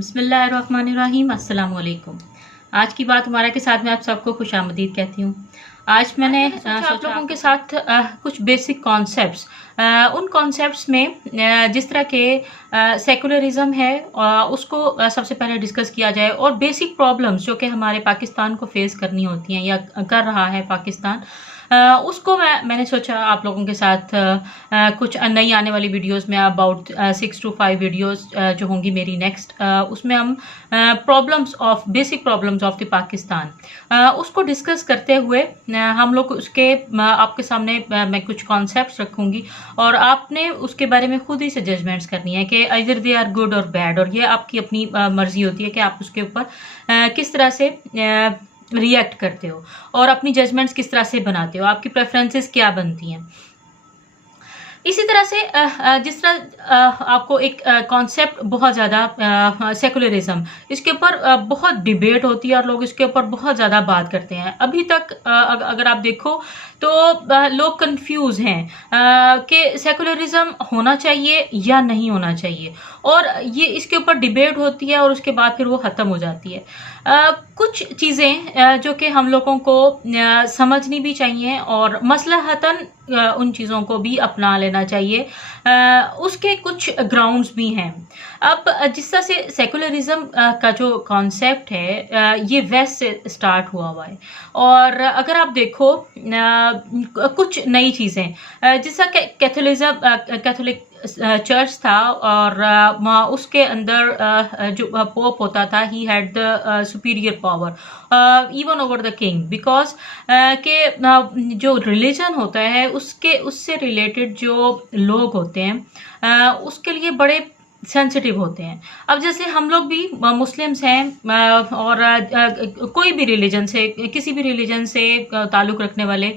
बिस्मिल्लाहिर्रहमानिर्रहीम। अस्सलाम वालेकुम। आज की बात हमारा के साथ मैं आप सबको खुशामदीद कहती हूँ। आज मैंने सोचा आप लोगों के साथ कुछ बेसिक कॉन्सेप्ट्स, उन कॉन्सेप्ट्स में जिस तरह के सेकुलरिज्म है उसको सबसे पहले डिस्कस किया जाए, और बेसिक प्रॉब्लम्स जो कि हमारे पाकिस्तान को फेस करनी होती हैं या कर रहा है पाकिस्तान, उसको मैंने सोचा आप लोगों के साथ कुछ नई आने वाली वीडियोस में अबाउट 6 to 5 वीडियोस जो होंगी मेरी नेक्स्ट, उसमें हम basic problems of the Pakistan उसको डिस्कस करते हुए हम लोग उसके आपके सामने मैं कुछ कॉन्सेप्ट्स रखूंगी, और आपने उसके बारे में खुद ही से जजमेंट्स करनी है कि इधर दे आर गुड और बैड, और ये आपकी अपनी मर्जी होती है कि आप उसके ऊपर किस तरह से रिएक्ट करते हो और अपनी जजमेंट्स किस तरह से बनाते हो, आपकी प्रेफरेंसेस क्या बनती हैं। इसी तरह से जिस तरह आपको एक कॉन्सेप्ट बहुत ज़्यादा सेकुलरिज्म, इसके ऊपर बहुत डिबेट होती है और लोग इसके ऊपर बहुत ज़्यादा बात करते हैं। अभी तक अगर आप देखो तो लोग कंफ्यूज हैं कि सेकुलरिज्म होना चाहिए या नहीं होना चाहिए, और ये इसके ऊपर डिबेट होती है और उसके बाद फिर वो ख़त्म हो जाती है। कुछ चीज़ें जो कि हम लोगों को समझनी भी चाहिए और मसलहतन उन चीज़ों को भी अपना लेना चाहिए, उसके कुछ ग्राउंड्स भी हैं। अब जिस तरह से सेकुलरिज्म का जो कॉन्सेप्ट है ये वेस्ट से स्टार्ट हुआ है, और अगर आप देखो कुछ नई चीज़ें जिस तरह कैथोलिक चर्च था, और उसके अंदर जो पोप होता था, he had the superior power even over the king, because के जो रिलीजन होता है उससे रिलेटेड जो लोग होते हैं उसके लिए बड़े सेंसिटिव होते हैं। अब जैसे हम लोग भी मुस्लिम्स हैं और कोई भी रिलीजन से, किसी भी रिलीजन से ताल्लुक़ रखने वाले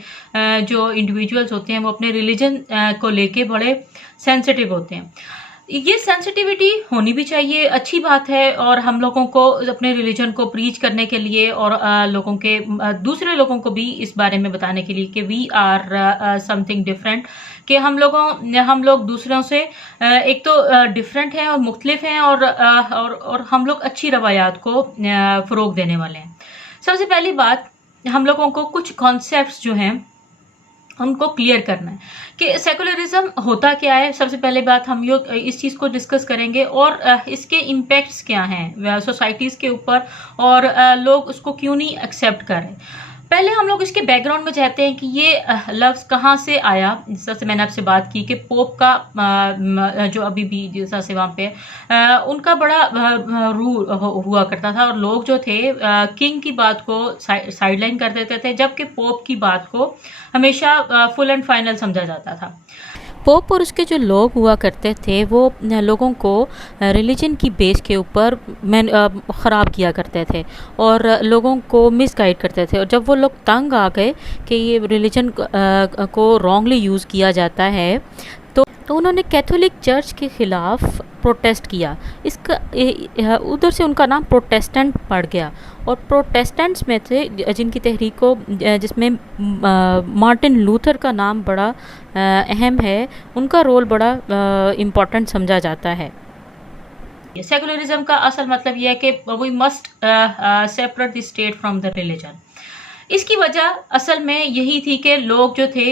जो इंडिविजुअल्स होते हैं वो अपने रिलीजन को लेके बड़े सेंसिटिव होते हैं। ये सेंसिटिविटी होनी भी चाहिए, अच्छी बात है, और हम लोगों को अपने रिलीजन को प्रीच करने के लिए और दूसरे लोगों को भी इस बारे में बताने के लिए कि वी आर समथिंग डिफरेंट, कि हम लोग दूसरों से एक तो डिफरेंट हैं और मुख्तलिफ हैं, और हम लोग अच्छी रवायात को फ़रोग देने वाले हैं। सबसे पहली बात, हम लोगों को कुछ कॉन्सेप्ट्स जो हैं उनको क्लियर करना है कि सेकुलरिज्म होता क्या है। सबसे पहले बात, हम लोग इस चीज़ को डिस्कस करेंगे और इसके इम्पैक्ट्स क्या हैं सोसाइटीज़ के ऊपर, और लोग उसको क्यों नहीं एक्सेप्ट कर रहे। पहले हम लोग इसके बैकग्राउंड में चाहते हैं कि ये लफ्ज़ कहाँ से आया। जिस तरह से मैंने आपसे बात की कि पोप का जो अभी भी जिस तरह से वहाँ पे उनका बड़ा रूल हुआ करता था, और लोग जो थे किंग की बात को साइडलाइन कर देते थे, जबकि पोप की बात को हमेशा फुल एंड फाइनल समझा जाता था। पोप और उसके जो लोग हुआ करते थे वो लोगों को रिलीजन की बेस के ऊपर ख़राब किया करते थे और लोगों को मिसगाइड करते थे, और जब वो लोग तंग आ गए कि ये रिलीजन को रॉन्गली यूज़ किया जाता है, तो उन्होंने कैथोलिक चर्च के ख़िलाफ़ प्रोटेस्ट किया। इसका उधर से उनका नाम प्रोटेस्टेंट पड़ गया, और प्रोटेस्टेंट्स में थे जिनकी तहरीक को, जिसमें मार्टिन लूथर का नाम बड़ा अहम है, उनका रोल बड़ा इम्पॉर्टेंट समझा जाता है। सेकुलरिज्म का असल मतलब यह है कि we must separate the state from the religion. इसकी वजह असल में यही थी कि लोग जो थे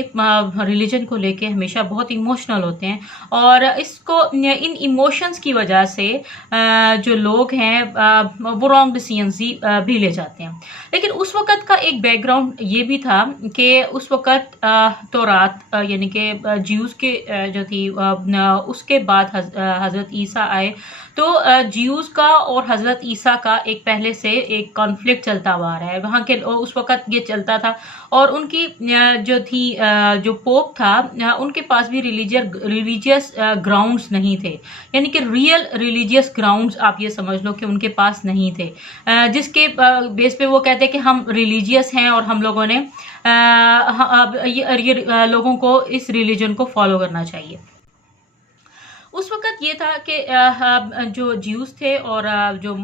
रिलीजन को लेके हमेशा बहुत इमोशनल होते हैं, और इन इमोशंस की वजह से जो लोग हैं वो रॉन्ग डिसीजंस भी ले जाते हैं। लेकिन उस वक़्त का एक बैकग्राउंड ये भी था कि उस वक़्त तौरात यानी कि ज्यूज़ के जो थी उसके बाद हज़रत ईसा आए, तो ज्यूज़ का और हज़रत ईसा का एक पहले से एक कॉन्फ्लिक्ट चलता हुआ आ रहा है वहाँ के, उस वक़्त ये चलता था, और उनकी जो थी जो पोप था उनके पास भी रिलीजियस ग्राउंड्स नहीं थे, यानी कि रियल रिलीजियस ग्राउंड्स आप ये समझ लो कि उनके पास नहीं थे, जिसके बेस पे वो कहते हैं कि हम रिलीजियस हैं और हम लोगों ने ये लोगों को इस रिलीजन को फॉलो करना चाहिए। उस वक़्त ये था कि जो ज्यूज़ थे और जो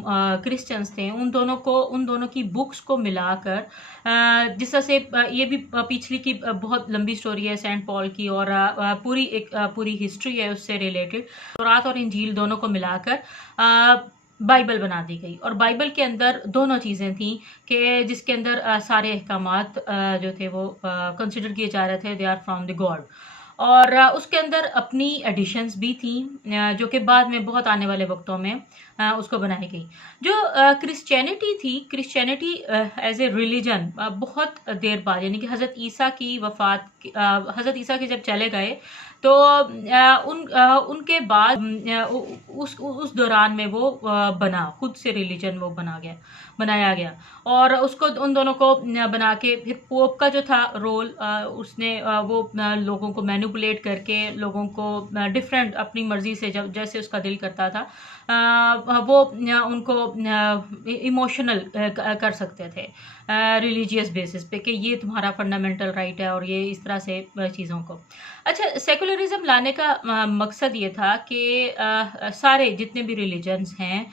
क्रिश्चियंस थे, उन दोनों की बुक्स को मिलाकर, जिस तरह से ये भी पिछली की बहुत लंबी स्टोरी है सेंट पॉल की, और पूरी हिस्ट्री है उससे रिलेटेड, तौरात और इंजील दोनों को मिलाकर बाइबल बना दी गई। और बाइबल के अंदर दोनों चीज़ें थी कि जिसके अंदर सारे अहकामात जो थे वो कंसिडर किए जा रहे थे, they are from the god. और उसके अंदर अपनी एडिशंस भी थी जो कि बाद में बहुत आने वाले वक्तों में उसको बनाई गई। जो क्रिश्चियनिटी थी, क्रिश्चियनिटी एज ए रिलीजन बहुत देर बाद, यानी कि हज़रत ईसा की वफ़ात, हज़रत ईसा के जब चले गए तो उनके बाद उस दौरान में वो बना, खुद से रिलीजन वो बनाया गया। और उसको उन दोनों को बना के फिर पोप का जो था रोल, उसने वो लोगों को मैनिपुलेट करके लोगों को डिफरेंट अपनी मर्जी से जब जैसे उसका दिल करता था वो उनको इमोशनल कर सकते थे रिलीजियस बेसिस पे कि ये तुम्हारा फंडामेंटल राइट है और ये इस तरह से चीज़ों को। अच्छा, सेकुलरिज्म लाने का मकसद ये था कि सारे जितने भी रिलीजन्स हैं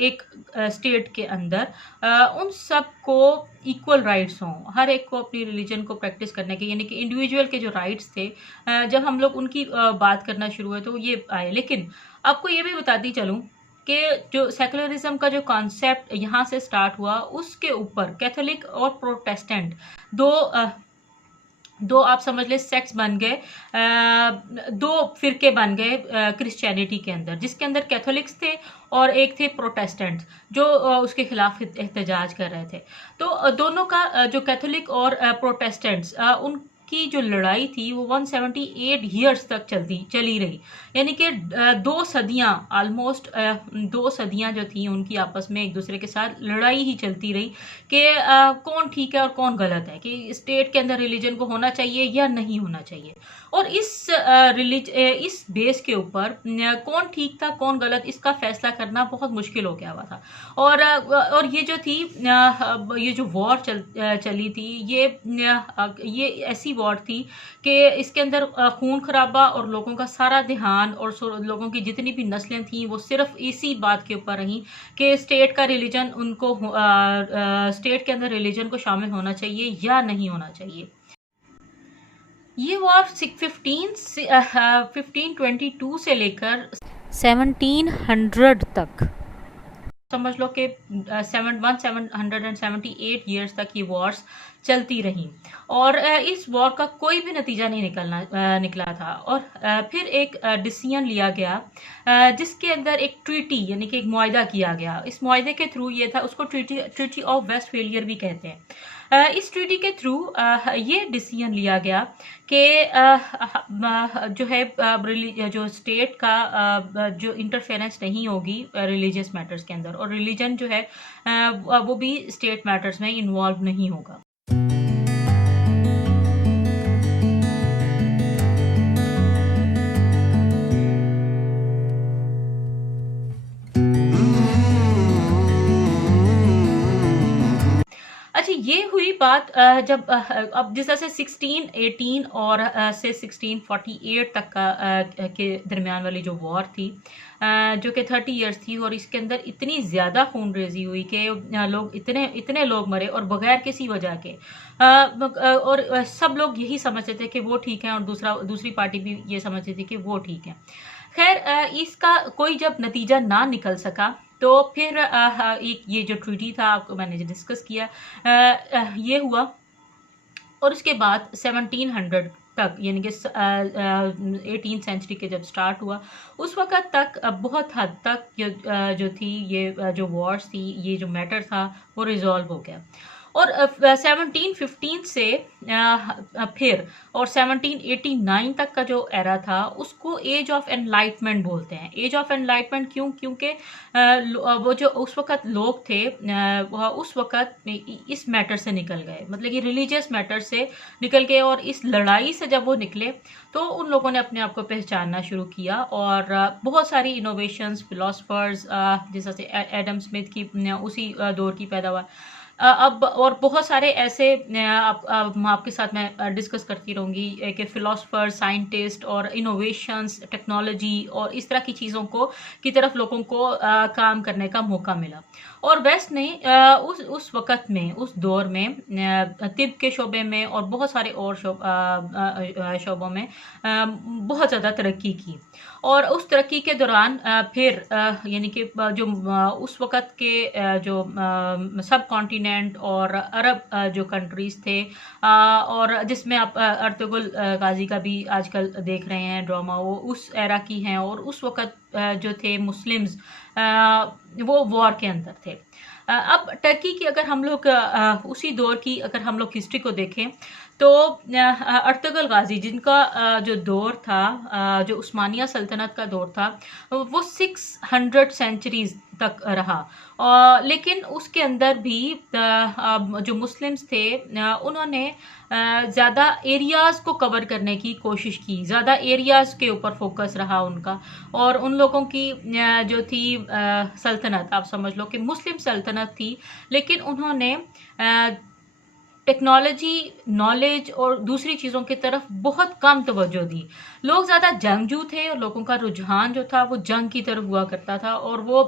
एक स्टेट के अंदर उन सब को इक्वल राइट्स हों, हर एक को अपनी रिलीजन को प्रैक्टिस करने के, यानी कि इंडिविजुअल के जो राइट्स थे जब हम लोग उनकी बात करना शुरू हुए तो ये आए। लेकिन आपको ये भी बताती चलूँ कि जो सेकुलरिज्म का जो कॉन्सेप्ट यहाँ से स्टार्ट हुआ, उसके ऊपर कैथोलिक और प्रोटेस्टेंट दो आप समझ ले सेक्ट्स बन गए, दो फिरके बन गए क्रिश्चियनिटी के अंदर, जिसके अंदर कैथोलिक्स थे और एक थे प्रोटेस्टेंट्स जो उसके खिलाफ एहतजाज कर रहे थे। तो दोनों का जो कैथोलिक और प्रोटेस्टेंट्स उनकी जो लड़ाई थी वो 178 ईयर्स तक चली रही, यानी कि 2 सदियां, ऑलमोस्ट 2 सदियां जो थी उनकी आपस में एक दूसरे के साथ लड़ाई ही चलती रही कि कौन ठीक है और कौन गलत है, कि स्टेट के अंदर रिलीजन को होना चाहिए या नहीं होना चाहिए। और इस बेस के ऊपर कौन ठीक था कौन गलत, इसका फैसला करना बहुत मुश्किल हो गया हुआ था। और ये जो थी ये जो वॉर चली थी, ये ऐसी वॉर थी कि इसके अंदर खून खराबा और लोगों का सारा ध्यान और लोगों की जितनी भी नस्लें थीं वो सिर्फ इसी बात के ऊपर रहीं कि स्टेट का रिलीजन उनको स्टेट के अंदर रिलीजन को शामिल होना चाहिए या नहीं होना चाहिए। ये वॉर 1522 से लेकर 1700 तक समझ लो कि 778 ईयर्स तक ये वॉर्स चलती रहीं और इस वॉर का कोई भी नतीजा नहीं निकला था। और फिर एक डिसीजन लिया गया जिसके अंदर एक ट्रीटी, यानी कि एक मुआहदा किया गया। इस मुआहदे के थ्रू ये था, उसको ट्रीटी ऑफ वेस्टफेलियर भी कहते हैं। इस ट्रीटी के थ्रू ये डिसीजन लिया गया कि जो है जो स्टेट का जो इंटरफेरेंस नहीं होगी रिलीजियस मैटर्स के अंदर, और रिलीजन जो है वो भी स्टेट मैटर्स में इन्वॉल्व नहीं होगा। अच्छा, ये हुई बात जब अब जिस तरह से 1618 और से 1648 तक के दरमियान वाली जो वॉर थी जो कि 30 इयर्स थी, और इसके अंदर इतनी ज़्यादा खूनरेजी हुई कि लोग इतने लोग मरे और बगैर किसी वजह के, और सब लोग यही समझते थे कि वो ठीक है और दूसरी पार्टी भी ये समझती थी कि वो ठीक है। खैर इसका कोई जब नतीजा ना निकल सका तो फिर एक ये जो ट्रीटी था आपको मैंने जो डिस्कस किया ये हुआ, और उसके बाद 1700 तक, यानी कि 18th सेंचुरी के जब स्टार्ट हुआ उस वक़्त तक बहुत हद तक जो थी ये जो वॉर्स थी, ये जो मैटर था वो रिजॉल्व हो गया। और 1715 से फिर और 1789 तक का जो एरा था उसको एज ऑफ एनलाइटमेंट बोलते हैं। एज ऑफ एनलाइटमेंट क्यों? क्योंकि वो जो उस वक़्त लोग थे उस वक़्त इस मैटर से निकल गए, मतलब कि रिलीजियस मैटर से निकल गए, और इस लड़ाई से जब वो निकले तो उन लोगों ने अपने आप को पहचानना शुरू किया। और बहुत सारी इनोवेशंस, फिलोसफर्स जैसे एडम स्मिथ की उसी दौर की पैदावार, अब और बहुत सारे ऐसे आपके साथ मैं डिस्कस करती रहूँगी कि फ़िलासफ़र, साइंटिस्ट और इनोवेशंस, टेक्नोलॉजी और इस तरह की चीज़ों को की तरफ लोगों को काम करने का मौका मिला। और वेस्ट ने उस वक़्त में, उस दौर में तिब के शोबे में और बहुत सारे और शोबों में बहुत ज़्यादा तरक्की की। और उस तरक्की के दौरान फिर यानी कि जो उस वक़्त के जो सब कॉन्टिनेंट और अरब जो कंट्रीज़ थे और जिसमें आप अर्तुगरुल गाज़ी का भी आजकल देख रहे हैं ड्रामा, वो उस एरा की हैं और उस वक़्त जो थे मुस्लिम्स वो वॉर के अंदर थे। अब टर्की की अगर हम लोग उसी दौर की अगर हम लोग हिस्ट्री को देखें तो अर्तुगरुल गाज़ी जिनका जो दौर था जो उस्मानिया सल्तनत का दौर था वो 600 सेंचुरीज़ तक रहा। लेकिन उसके अंदर भी जो मुस्लिम्स थे उन्होंने ज़्यादा एरियाज़ को कवर करने की कोशिश की, ज़्यादा एरियाज़ के ऊपर फोकस रहा उनका। और उन लोगों की जो थी सल्तनत, आप समझ लो कि मुस्लिम सल्तनत थी, लेकिन उन्होंने टेक्नोलॉजी, नॉलेज और दूसरी चीज़ों की तरफ बहुत कम तवज्जो दी। लोग ज़्यादा जंगजू थे और लोगों का रुझान जो था वो जंग की तरफ हुआ करता था और वो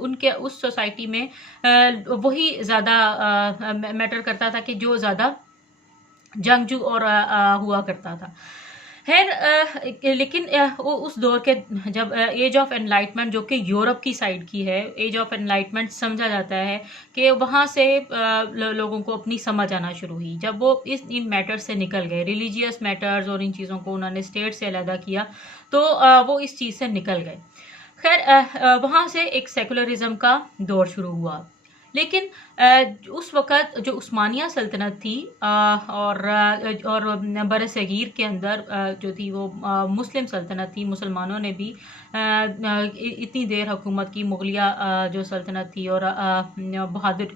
उनके उस सोसाइटी में वही ज़्यादा मैटर करता था कि जो ज़्यादा जंगजू और हुआ करता था। खैर लेकिन उस दौर के जब एज ऑफ एनलाइटमेंट जो कि यूरोप की साइड की है, एज ऑफ एनलाइटमेंट समझा जाता है कि वहाँ से लोगों को अपनी समझ आना शुरू हुई। जब वो इन मैटर्स से निकल गए, रिलीजियस मैटर्स और इन चीज़ों को उन्होंने स्टेट से अलहदा किया, तो वो इस चीज़ से निकल गए। खैर वहाँ से एक सेकुलरिज़्म का दौर शुरू हुआ। लेकिन उस वक़्त जो उस्मानिया सल्तनत थी और बरसगीर के अंदर जो थी वो मुस्लिम सल्तनत थी। मुसलमानों ने भी इतनी देर हुकूमत की, मुग़लिया जो सल्तनत थी और बहादुर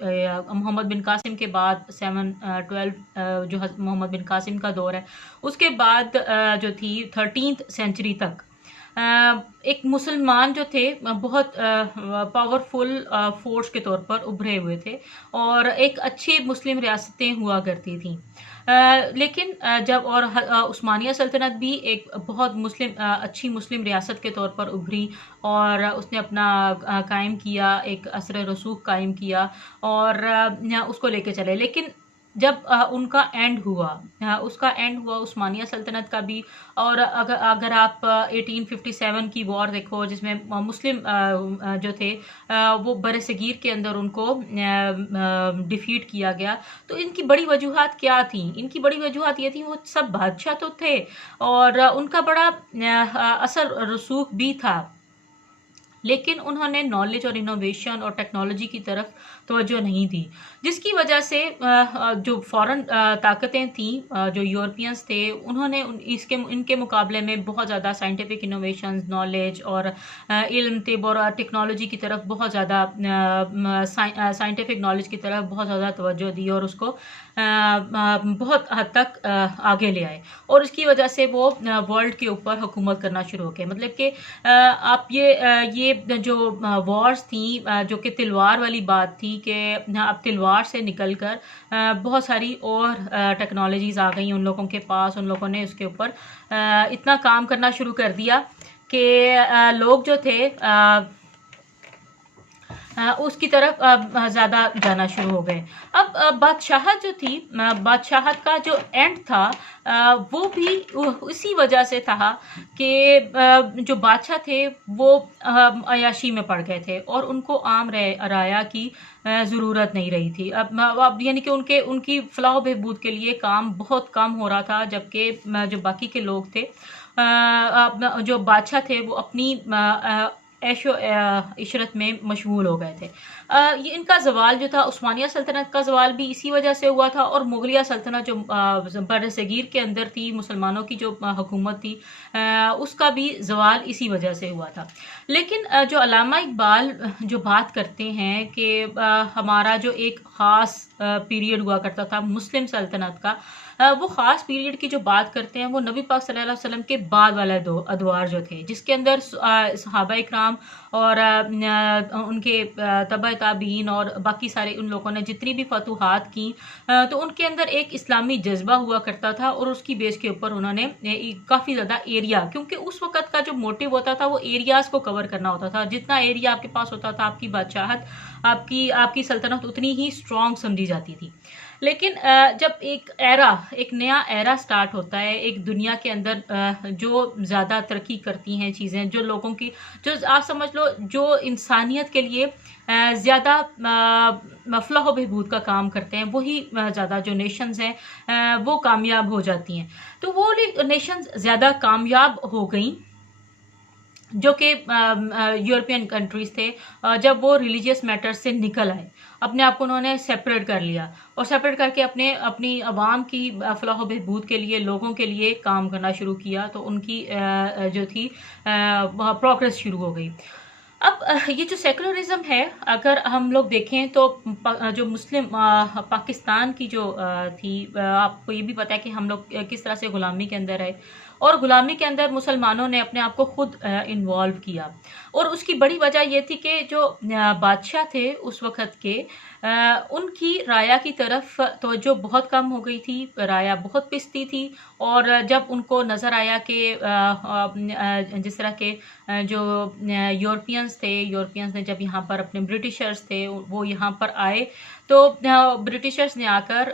मोहम्मद बिन कासिम के बाद 712 जो मोहम्मद बिन कासिम का दौर है, उसके बाद जो थी 13th सेंचुरी तक एक मुसलमान जो थे बहुत पावरफुल फोर्स के तौर पर उभरे हुए थे और एक अच्छी मुस्लिम रियासतें हुआ करती थीं। लेकिन जब और उस्मानिया सल्तनत भी एक बहुत अच्छी मुस्लिम रियासत के तौर पर उभरी और उसने अपना कायम किया, एक असर रसूख कायम किया और उसको लेके चले। लेकिन जब उनका एंड हुआ, उसका एंड हुआ उस्मानिया सल्तनत का भी। और अगर आप 1857 की वॉर देखो जिसमें मुस्लिम जो थे वो बरसगीर के अंदर उनको डिफीट किया गया, तो इनकी बड़ी वजूहात क्या थी? इनकी बड़ी वजूहात ये थी वो सब बादशाह तो थे और उनका बड़ा असर रसूख भी था, लेकिन उन्होंने नॉलेज और इनोवेशन और टेक्नोलॉजी की तरफ तवज्जो नहीं दी, जिसकी वजह से जो फॉरेन ताकतें थीं, जो यूरोपियंस थे, उन्होंने इनके मुकाबले में बहुत ज़्यादा साइंटिफिक इनोवेशंस, नॉलेज और इल्म, तिब और टेक्नोलॉजी की तरफ बहुत ज़्यादा साइंटिफिक नॉलेज की तरफ बहुत ज़्यादा तवज्जो दी और उसको बहुत हद तक आगे ले आए और उसकी वजह से वो वर्ल्ड के ऊपर हुकूमत करना शुरू हो गए। मतलब कि आप ये जो वॉर्स थी जो कि तलवार वाली बात थी कि अब तलवार से निकलकर बहुत सारी और टेक्नोलॉजीज़ आ गई उन लोगों के पास। उन लोगों ने उसके ऊपर इतना काम करना शुरू कर दिया कि लोग जो थे उसकी तरफ ज़्यादा जाना शुरू हो गए। अब बादशाहत जो थी, बादशाहत का जो एंड था वो भी उसी वजह से था कि जो बादशाह थे वो अयाशी में पड़ गए थे और उनको आम राया की ज़रूरत नहीं रही थी। अब यानी कि उनकी फलाह बहबूद के लिए काम बहुत कम हो रहा था, जबकि जो बाकी के लोग थे, जो बादशाह थे, वो अपनी ऐशो इशरत में मशगूल हो गए थे। ये इनका ज़वाल जो था, उस्मानिया सल्तनत का ज़वाल भी इसी वजह से हुआ था और मुग़लिया सल्तनत जो बरसगीर के अंदर थी, मुसलमानों की जो हुकूमत थी, उसका भी ज़वाल इसी वजह से हुआ था। लेकिन जो अल्लामा इकबाल जो बात करते हैं कि हमारा जो एक ख़ास पीरियड हुआ करता था मुस्लिम सल्तनत का, वो ख़ास पीरियड की जो बात करते हैं वो नबी पाक सल्लल्लाहु अलैहि वसल्लम के बाद वाला अदवार जो थे, जिसके अंदर सहाबा इकराम और उनके तबा ताबीन और बाकी सारे उन लोगों ने जितनी भी फतूहात की, तो उनके अंदर एक इस्लामी जज्बा हुआ करता था और उसकी बेस के ऊपर उन्होंने काफ़ी ज़्यादा एरिया, क्योंकि उस वक़्त का जो मोटिव होता था वो एरियाज़ को कवर करना होता था। जितना एरिया आपके पास होता था, आपकी बादशाहत, आपकी आपकी सल्तनत उतनी ही स्ट्रॉन्ग समझी जाती थी। लेकिन जब एक नया एरा स्टार्ट होता है, एक दुनिया के अंदर जो ज़्यादा तरक्की करती हैं चीज़ें, जो लोगों की, जो आप समझ लो जो इंसानियत के लिए ज़्यादा फलाह व बहबूद का काम करते हैं, वही ज़्यादा जो नेशंस हैं वो कामयाब हो जाती हैं। तो वो नेशंस ज़्यादा कामयाब हो गई जो कि यूरोपियन कंट्रीज़ थे। जब वो रिलीजियस मैटर्स से निकल आए, अपने आप को उन्होंने सेपरेट कर लिया और सेपरेट करके अपनी आवाम की फलाह बहबूद के लिए, लोगों के लिए काम करना शुरू किया, तो उनकी जो थी प्रोग्रेस शुरू हो गई। अब ये जो सेकुलरिज़्म है, अगर हम लोग देखें तो जो मुस्लिम पाकिस्तान की जो थी, आपको ये भी पता है कि हम लोग किस तरह से ग़ुलामी के अंदर रहे और ग़ुलामी के अंदर मुसलमानों ने अपने आप को खुद इन्वॉल्व किया। और उसकी बड़ी वजह ये थी कि जो बादशाह थे उस वक़्त के, उनकी राया की तरफ तवज्जो बहुत कम हो गई थी, राया बहुत पिसती थी। और जब उनको नज़र आया कि जिस तरह के जो यूरोपियंस ने जब यहाँ पर, अपने ब्रिटिशर्स थे वो यहाँ पर आए, तो ब्रिटिशर्स ने आकर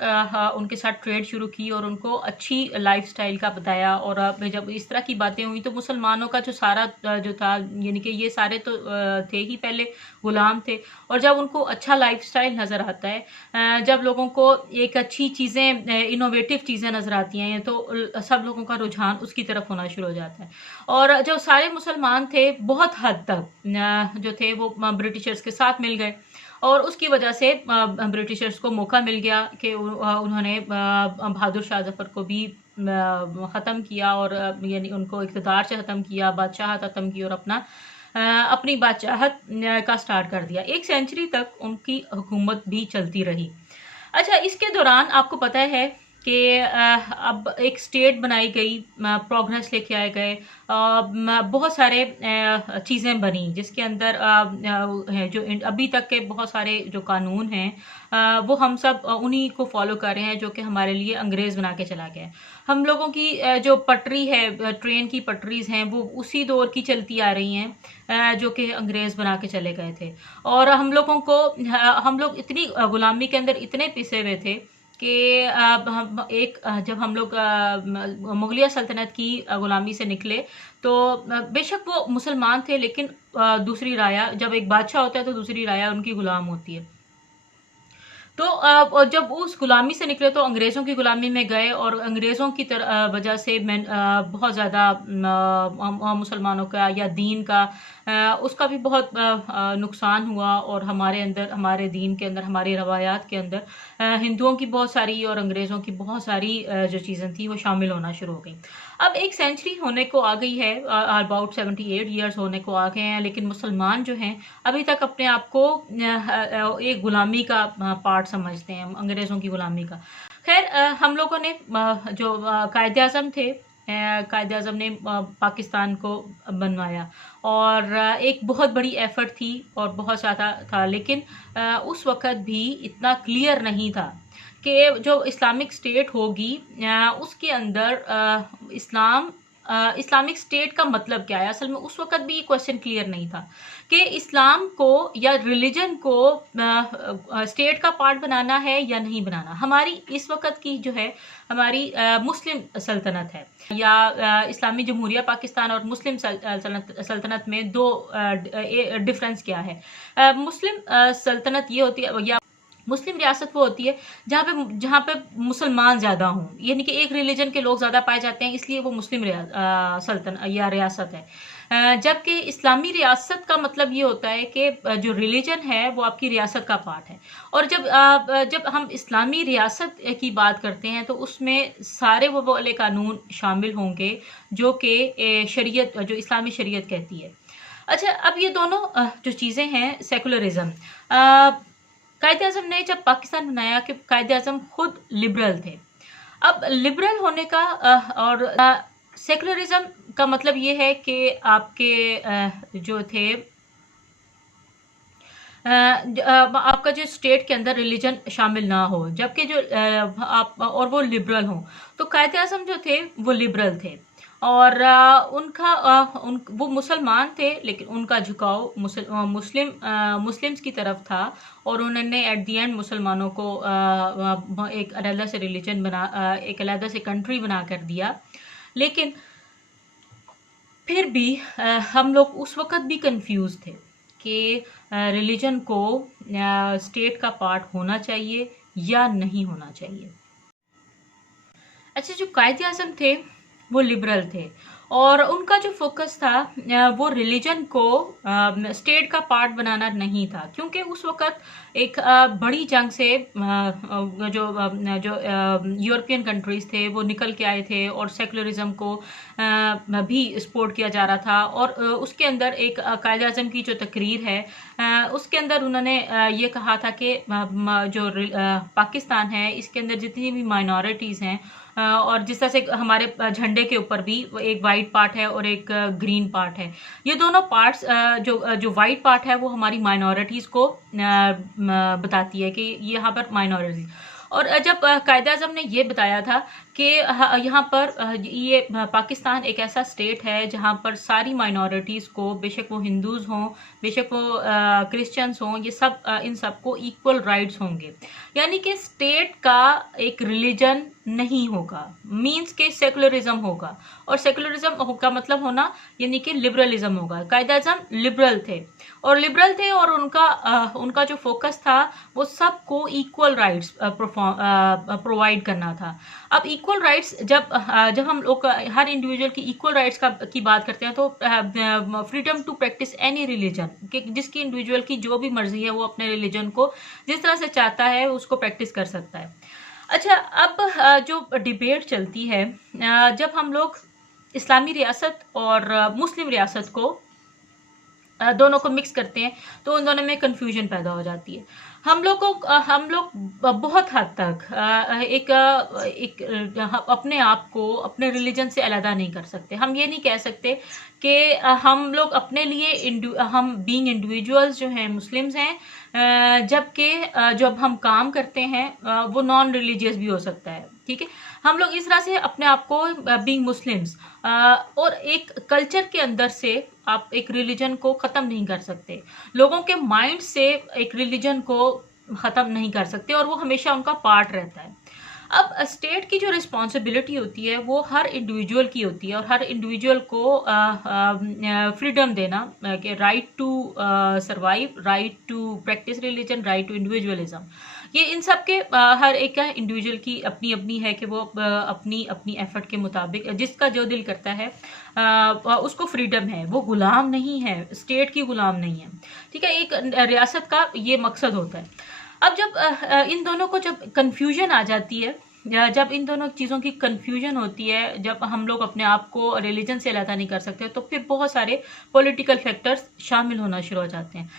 उनके साथ ट्रेड शुरू की और उनको अच्छी लाइफस्टाइल का बताया। और जब इस तरह की बातें हुई तो मुसलमानों का जो सारा जो था, यानी कि ये सारे तो थे ही पहले गुलाम थे, और जब उनको अच्छा लाइफस्टाइल नज़र आता है, जब लोगों को एक अच्छी चीज़ें, इनोवेटिव चीज़ें नज़र आती हैं, तो सब लोगों का रुझान उसकी तरफ होना शुरू हो जाता है। और जो सारे मुसलमान थे बहुत हद तक जो थे वो ब्रिटिशर्स के साथ मिल गए, और उसकी वजह से ब्रिटिशर्स को मौका मिल गया कि उन्होंने बहादुर शाह ज़फ़र को भी ख़त्म किया, और यानी उनको इक़्तिदार से ख़त्म किया, बादशाहत ख़त्म की, और अपनी बादशाहत का स्टार्ट कर दिया। 1 सेंचुरी तक उनकी हुकूमत भी चलती रही। अच्छा, इसके दौरान आपको पता है कि अब एक स्टेट बनाई गई, प्रोग्रेस लेके आए गए, बहुत सारे चीज़ें बनी जिसके अंदर है जो अभी तक के बहुत सारे जो कानून हैं, वो हम सब उन्हीं को फॉलो कर रहे हैं, जो कि हमारे लिए अंग्रेज़ बना के चला गया है। हम लोगों की जो पटरी है, ट्रेन की पटरीज़ हैं, वो उसी दौर की चलती आ रही हैं, जो कि अंग्रेज़ बना के चले गए थे। और हम लोग इतनी ग़ुलामी के अंदर इतने पिसे हुए थे कि जब हम लोग मुग़लिया सल्तनत की ग़ुलामी से निकले, तो बेशक वो मुसलमान थे, लेकिन दूसरी राया, जब एक बादशाह होता है तो दूसरी राया उनकी ग़ुलाम होती है। तो जब उस ग़ुलामी से निकले तो अंग्रेज़ों की ग़ुलामी में गए, और अंग्रेज़ों की वजह से बहुत ज़्यादा मुसलमानों का या दीन का उसका भी बहुत नुकसान हुआ। और हमारे अंदर, हमारे दीन के अंदर, हमारी रवायात के अंदर हिंदुओं की बहुत सारी और अंग्रेज़ों की बहुत सारी जो चीज़ें थी वो शामिल होना शुरू हो गई। अब 1 सेंचुरी होने को आ गई है, अबाउट 78 ईयर्स होने को आ गए हैं, लेकिन मुसलमान जो हैं अभी तक अपने आप को एक ग़ुलामी का पार्ट समझते हैं, अंग्रेज़ों की ग़ुलामी का। खैर, हम लोगों ने जो कायद-ए-आज़म थे, कायद-ए-आज़म ने पाकिस्तान को बनवाया, और एक बहुत बड़ी एफ़र्ट थी और बहुत ज़्यादा था, लेकिन उस वक़्त भी इतना क्लियर नहीं था कि जो इस्लामिक स्टेट होगी उसके अंदर इस्लामिक स्टेट का मतलब क्या है। असल में उस वक़्त भी ये क्वेश्चन क्लियर नहीं था कि इस्लाम को या रिलीजन को स्टेट का पार्ट बनाना है या नहीं बनाना। हमारी इस वक़्त की जो है हमारी मुस्लिम सल्तनत है, या इस्लामी जमहूरिया पाकिस्तान और मुस्लिम सल्तनत में दो डिफरेंस क्या है। मुस्लिम सल्तनत ये होती है, या मुस्लिम रियासत वो होती है जहाँ पे मुसलमान ज़्यादा हों, यानी कि एक रिलीजन के लोग ज़्यादा पाए जाते हैं, इसलिए वो मुस्लिम सल्तनत या रियासत है। जबकि इस्लामी रियासत का मतलब ये होता है कि जो रिलीजन है वो आपकी रियासत का पार्ट है। और जब हम इस्लामी रियासत की बात करते हैं तो उसमें सारे वो वाले कानून शामिल होंगे जो कि शरीयत, जो इस्लामी शरीयत कहती है। अच्छा, अब ये दोनों जो चीज़ें हैं, सेकुलरिज़म, कायद-ए-आज़म ने जब पाकिस्तान बनाया कि कायद-ए-आज़म खुद लिबरल थे। अब लिबरल होने का और सेकुलरिज्म का मतलब ये है कि आपके जो थे आपका जो स्टेट के अंदर रिलीजन शामिल ना हो, जबकि जो आप और वो लिबरल हों। तो कायदे आज़म जो थे वो लिबरल थे और वो मुसलमान थे, लेकिन उनका झुकाव मुस्लिम्स की तरफ था और उन्होंने एट द एंड मुसलमानों को एक अलग से रिलीजन एक अलग से कंट्री बना कर दिया। लेकिन फिर भी हम लोग उस वक़्त भी कंफ्यूज थे कि रिलीजन को स्टेट का पार्ट होना चाहिए या नहीं होना चाहिए। अच्छा, जो कायदे आज़म थे वो लिबरल थे और उनका जो फोकस था वो रिलीजन को स्टेट का पार्ट बनाना नहीं था, क्योंकि उस वक़्त एक बड़ी जंग से जो यूरोपियन कंट्रीज़ थे वो निकल के आए थे और सेकुलरिज्म को भी सपोर्ट किया जा रहा था। और उसके अंदर एक कायदे आज़म की जो तकरीर है उसके अंदर उन्होंने ये कहा था कि जो पाकिस्तान है इसके अंदर जितनी भी माइनॉरिटीज़ हैं और जिस तरह से हमारे झंडे के ऊपर भी एक वाइट पार्ट है और एक ग्रीन पार्ट है, ये दोनों पार्ट्स जो वाइट पार्ट है वो हमारी माइनॉरिटीज़ को बताती है कि यहाँ पर माइनॉरिटीज़। और जब कायदे आज़म ने ये बताया था कि यहाँ पर ये पाकिस्तान एक ऐसा स्टेट है जहाँ पर सारी माइनॉरिटीज़ को, बेशक वो हिंदूज़ हों, बेशक वो क्रिश्चियंस हों, ये सब इन सबको इक्वल राइट्स होंगे। यानी कि स्टेट का एक रिलीजन नहीं होगा, मींस के सेकुलरिज्म होगा और सेकुलरिज्म का मतलब होना यानी कि लिबरलिज्म होगा। कायदे आज़म लिबरल थे और उनका जो फोकस था वो सबको इक्वल राइट्स प्रोवाइड करना था। अब इक्वल राइट्स जब हम लोग हर इंडिविजुअल की इक्वल राइट्स की बात करते हैं तो freedom to practice any religion, जिसकी इंडिविजुअल की जो भी मर्जी है वो अपने रिलीजन को जिस तरह से चाहता है उसको प्रैक्टिस कर सकता है। अच्छा, अब जो डिबेट चलती है जब हम लोग इस्लामी रियासत और मुस्लिम रियासत को दोनों को मिक्स करते हैं तो उन दोनों में कन्फ्यूजन पैदा हो जाती है। हम लोग बहुत हद तक अपने आप को अपने रिलीजन से अलग नहीं कर सकते। हम ये नहीं कह सकते कि हम लोग अपने लिए हम बीइंग इंडिविजुअल्स जो हैं मुस्लिम्स हैं, जबकि जब हम काम करते हैं वो नॉन रिलीजियस भी हो सकता है। ठीक है, हम लोग इस तरह से अपने आप को बीइंग मुस्लिम्स और एक कल्चर के अंदर से आप एक रिलीजन को ख़त्म नहीं कर सकते, लोगों के माइंड से एक रिलीजन को ख़त्म नहीं कर सकते और वो हमेशा उनका पार्ट रहता है। अब स्टेट की जो रिस्पॉन्सिबिलिटी होती है वो हर इंडिविजुअल की होती है और हर इंडिविजुअल को फ्रीडम देना कि right to survive, right to practice religion, right to individualism. ये इन सब के हर एक इंडिविजुअल की अपनी अपनी है कि वो अपनी एफर्ट के मुताबिक जिसका जो दिल करता है उसको फ्रीडम है, वो गुलाम नहीं है, स्टेट की गुलाम नहीं है। ठीक है, एक रियासत का ये मकसद होता है। अब जब इन दोनों को जब कन्फ्यूजन आ जाती है, जब इन दोनों चीज़ों की कन्फ्यूजन होती है, जब हम लोग अपने आप को रिलीजन से अलग नहीं कर सकते, तो फिर बहुत सारे पॉलिटिकल फैक्टर्स शामिल होना शुरू हो जाते हैं।